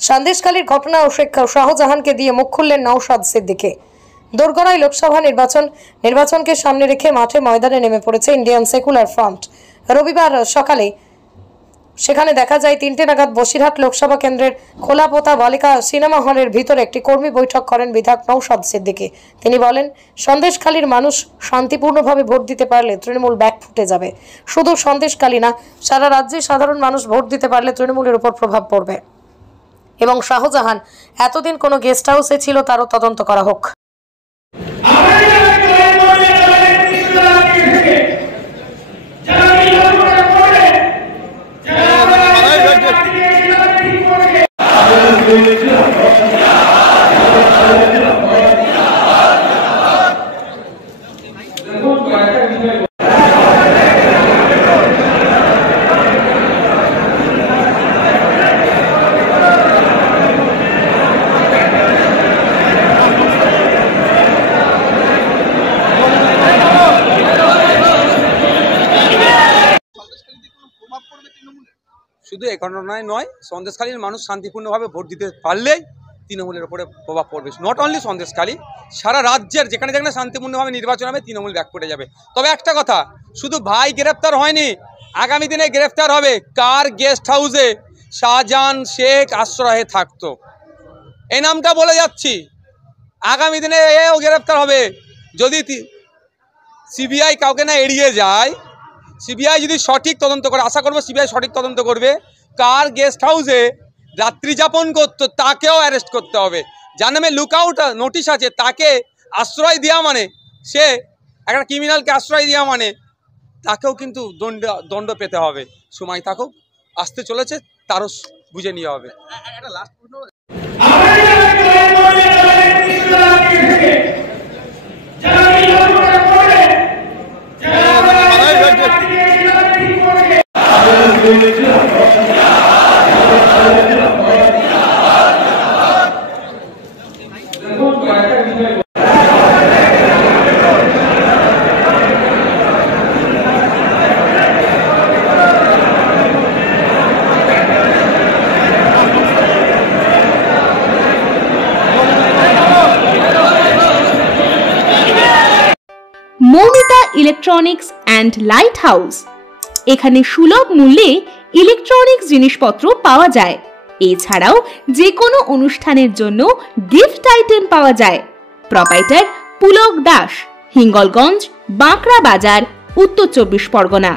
সন্দেশখালীর ঘটনা ও শেখ শাহজাহানকে দিয়ে মুখ খুললেন নওশাদ সিদ্দিকী। দোরগড়ায় লোকসভা নির্বাচনকে সামনে রেখে মাঠে ময়দানে নেমে পড়েছে ইন্ডিয়ান সেকুলার ফ্রন্ট। রবিবার সকালে সেখানে দেখা যায় 3টে নাগাদ বসিরহাট লোকসভা কেন্দ্রের খোলাপোতা বালিকা সিনেমা হলের ভিতরে একটি কর্মী বৈঠক করেন বিধায়ক নওশাদ সিদ্দিকী। তিনি বলেন, সন্দেশখালীর মানুষ শান্তিপূর্ণভাবে ভোট দিতে পারলে তৃণমূল ব্যাকফুটে যাবে। শুধু সন্দেশখালী না, সারা রাজ্যে সাধারণ মানুষ ভোট দিতে পারলে তৃণমূলের উপর প্রভাব পড়বে এবং শাহজাহান এতদিন কোনো গেস্ট হাউসে ছিল তারও তদন্ত করা হোক। শুধু এই ঘটনায় নয়, সন্দেশখালীর মানুষ শান্তিপূর্ণভাবে ভোট দিতে পারলেই তৃণমূলের উপরে প্রভাব পড়বে। নট অনলি সন্দেশখালী, সারা রাজ্যের যেখানে যেখানে শান্তিপূর্ণভাবে নির্বাচন হবে তৃণমূল ব্যাকফুটে যাবে। তবে একটা কথা, শুধু ভাই গ্রেফতার হয়নি, আগামী দিনে গ্রেফতার হবে কার গেস্ট হাউসে শাহজাহান শেখ আশ্রয়ে থাকতো, এই নামটা বলে যাচ্ছি। আগামী দিনে এও গ্রেফতার হবে যদি সিবিআই কাউকে না এড়িয়ে যায়। সিবিআই যদি সঠিক তদন্ত করে, আশা করবো সিবিআই সঠিক তদন্ত করবে, কার গেস্ট হাউসে রাত্রি যাপন করতো তাকেও অ্যারেস্ট করতে হবে। যার নামে লুকআউট নোটিশ আছে তাকে আশ্রয় দেওয়া মানে, সে একটা ক্রিমিনালকে আশ্রয় দেওয়া মানে তাকেও কিন্তু দণ্ড পেতে হবে। সময় থাকুক, আসতে চলেছে, তারও বুঝে নেওয়া হবে। একটা last Moumita electronics and light house. এখানে সুলভ মূল্যে ইলেকট্রনিক্স জিনিসপত্র পাওয়া যায়। এছাড়াও যে কোনো অনুষ্ঠানের জন্য গিফট আইটেম পাওয়া যায়। প্রোপাইটার পুলক দাস, হিঙ্গলগঞ্জ, বাঁকড়া বাজার, উত্তর 24 পরগনা।